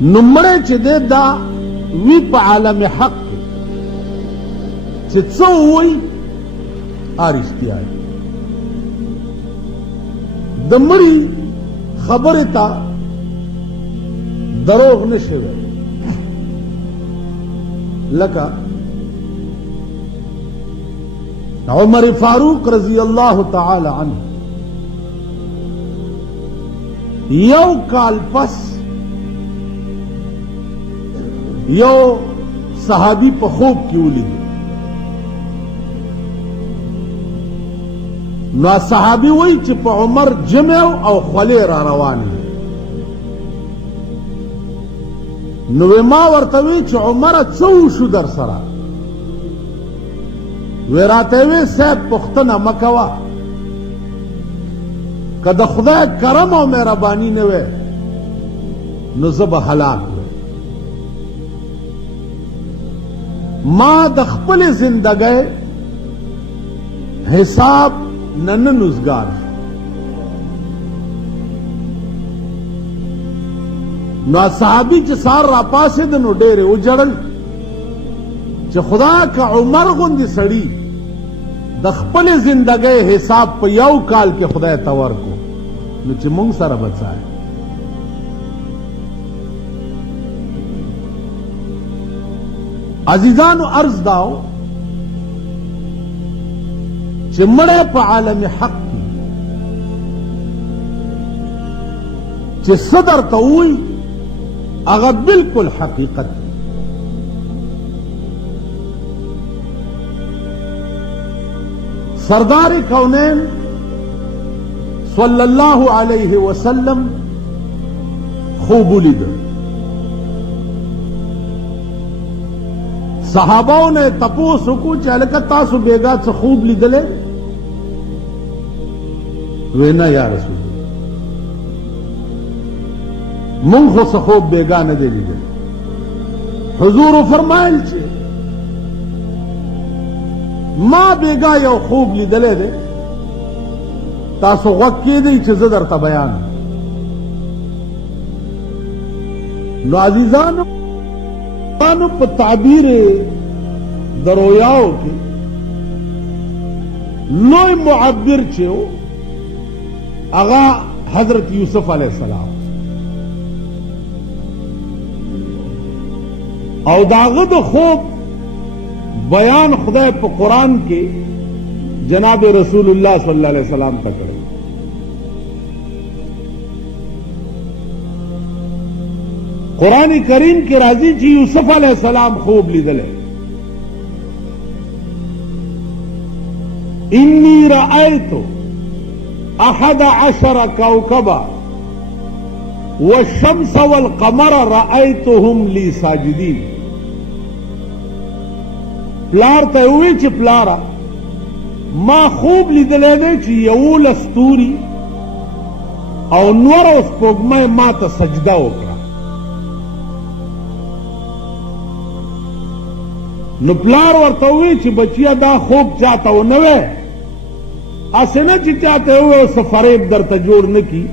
نمړې چې دا وی په عالم حق چې څو وي ارشتیا د مړي خبره تا دروغ نشوي لکه عمر فاروق رضی اللہ تعالی عنہ یو کال پس یو صحابی په خوب کې ولید نو صحابی وای چې په عمر جمع او خلی را روان نو ما ورته وی چې عمر څو شو در سره وراته وی صاحب پختنه مکوا کله خدای کرم او مهرباني نه وي نو زب هلاک ما د خپل زندګۍ حساب نن نوزګار نو صحابي چې سار را پاسې د نو ډېر او جړل چې خدا کا عمر غوندي سړی د خپل زندګۍ حساب په یو کال کې خدای تور کو نو چې مونږ سره بچای عزیزانو عرض داو چې مړه په عالم حق کې چې صدر ته وي هغه بالکل حقیقت سردار کونین صلی اللہ علیہ وسلم خوب لید صحاباؤں نے تپوس کو چلکت تاسو بیگا سے خوب لیدلے وینا یا رسول من خو سے خوب بیگا نہ دے لیدلے حضور فرمائل چھے ما بیگا یو خوب لیدلے دے تاسو غوږ کېدئ چې زه درته بیان نو عزیزانو په تعبیر د رویاو کې لوی معبر چې و هغه حضرت یوسف علیه السلام او د هغه د خوب بیان خدای په قرآن کې جناب رسول اللہ صلی اللہ علیہ وسلم تک قرآن کریم کے راضی جی یوسف علیہ السلام خوب لیدلے انی رأیت احد عشر کوكبا والشمس والقمر رأیتهم لی ساجدین پلار ته وی چې پلارا ما خوب لیدلې دی چې یولس ستوري او نور او سپوږمۍ ما ته سجده وکړه نو پلار ورته وی چې بچیا دا خوب چاته ونه وی اسې نه چې چاته وی څه فریب درته جوړ نه کی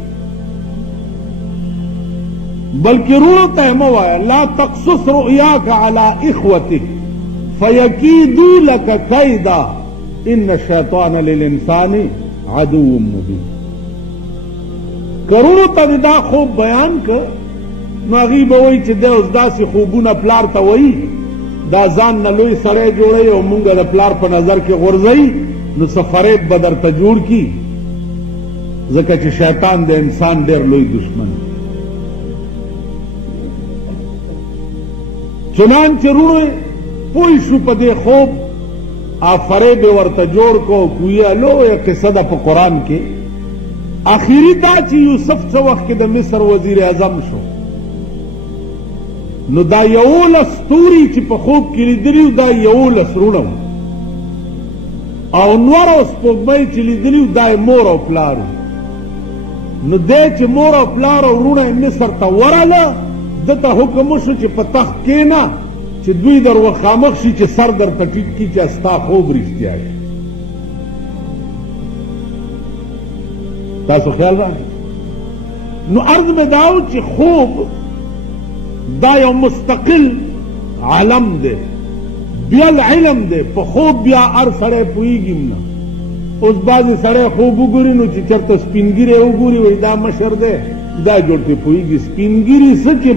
بلکې رونو ته مه وایه لا تقصص رؤیاک علی اخوتک فیکیدوا لک کیدا ان الشیطان للانسان عدو مبین کرونو ته دا خوب بیان که نو هغوی به وایي چې دی اوس داسې خوبونه پلار ته وایي دا ځان نه لوی سړی جوړوي او مونږ د پلار په نظر کې غورځوي نو څه فریب به درته جوړ کي ځکه چې شیطان د انسان ډېر لوی دشمن چنانچه رونو پوه شو په دې خوب فریب ورته جوړ کو گویا لویه قصه ده په قرآن کې اخیری دا چې یوسف څه وخت کې د مصر وزیر اعظم شو نو دا یولس ستوري چې په خوب کې لیدلي دا یولس رونه او نور او سپوږمۍ چې لیدلي دا مور او پلار نو دی چې مور او پلار او رونه مصر ته ورله دته حکم وشو چې په تخت کېنه چې دوی در وخامخ شي چې سر در ته ټیټ کړي چې ستا خوب رښتیا شي تاسو خیال راغی نو عرض مې دا و چې خوب دا یو مستقل عالم دی، بیا العلم دی. په خوب بیا هر سړی پوهېږي نه. اوس بعضې سړی خوب وګوري نو چې چېرته سپینګیری وګوري وایي دا مشر دی، دا جوړ پې پوهېږي. سپینګیري څه چې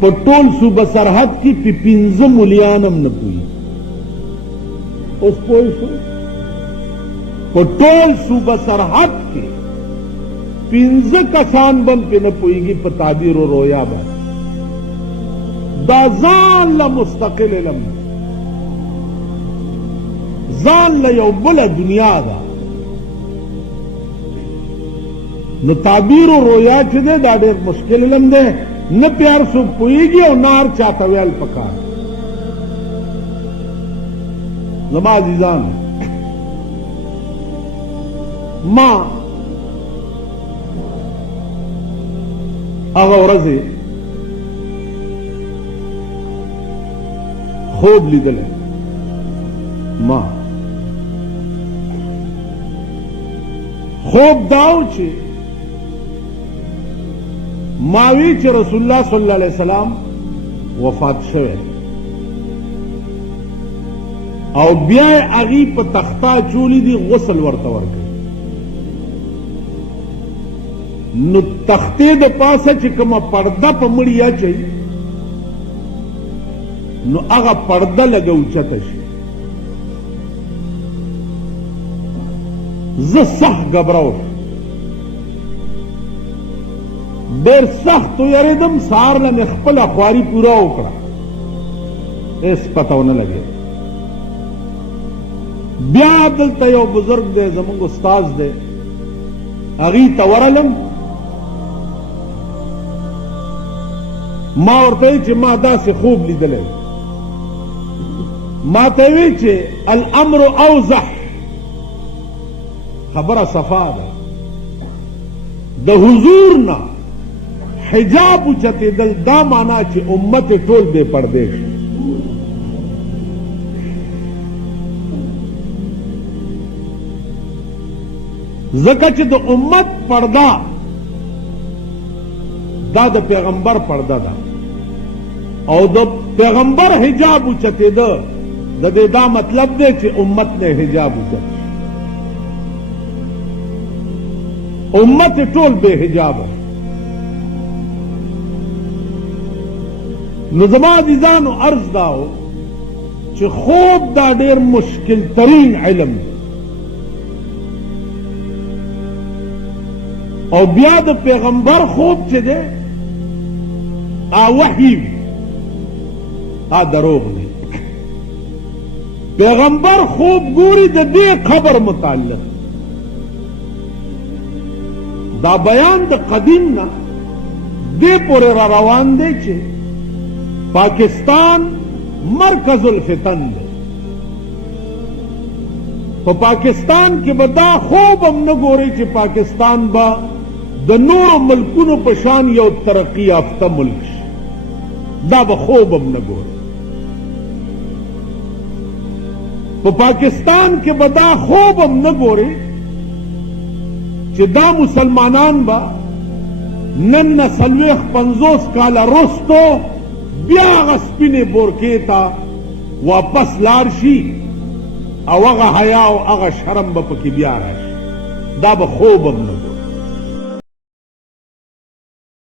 په ټول صوبه سرحد کې پې 15 ملیان هم نه پوهېږي. اوس پوه شو؟ په ټول صوبه سرحد کې 15 کسان به هم پې نه پوهېږي په تعبیر و رویا باندې. دا ځان له مستقل علم دی، ځان له یو بله دنیا ده. نو تعبیر و رویا چې دی دا ډېر مشکل علم دی، نه پې هر څوک پوهېږي او نه هر چاته ویل پکار. زما عزیزان، ما هغه ورځې خوب لیدلی. ما خوب داو چې ماوی چې رسول الله صلی الله علیه وسلم وفات شوی او بیا هغې په تخته اچولی دي، غسل ورته ورکوي. نو تختې د پاسه چې کومه پرده په مړي اچوي نو هغه پرده لږه اوچته شي. زه سخت ګبراو شم، ډېر سخت ویرېدم. سهار له مې خپله خواري پوره وکړه، هېڅ پته ونه لګېده. بیا دلته یو بزرګ دی، زموږ استاذ دی، هغې ته ورغلم. ما ورته وی چې ما داسې خوب لیدلی. ما ته وی چې الامر اوضح، خبره صفا ده. د حضور نه حجاب اوچتېدل دا معنا چې امت ټول بې پردې شي. ځکه چې د امت پرده دا د پیغمبر پرده ده او د پیغمبر حجاب اوچتېده د دې دا مطلب دی چې امت نه حجاب اوچت شي. امت ټول بے حجاب. نو زما عزیزانو عرض داو چې خوب دا ډېر مشکل ترین علم دی او بیا د پیغمبر خوب چې دی وحی وي، دروغ دی. پیغمبر خوب ګوري د دې خبر متعلق. دا بیان د قدیم نه دې پورې را روان دی چې پاکستان مرکز الفتن دی. په پاکستان کې به دا خوب هم نه ګوري چې پاکستان به د نورو ملکونو په شان یو ترقی یافته ملک شي. دا به خوب هم نه ګوري. په پاکستان کې به دا خوب هم نه ګوري چې دا مسلمانان به نن نه 40-50 کاله رستو بیا هغه سپینې بورکې ته واپس لاړ شي او هغه حیا او هغه شرم به پکې بیا راشي. دا به خوب هم نه ګوري.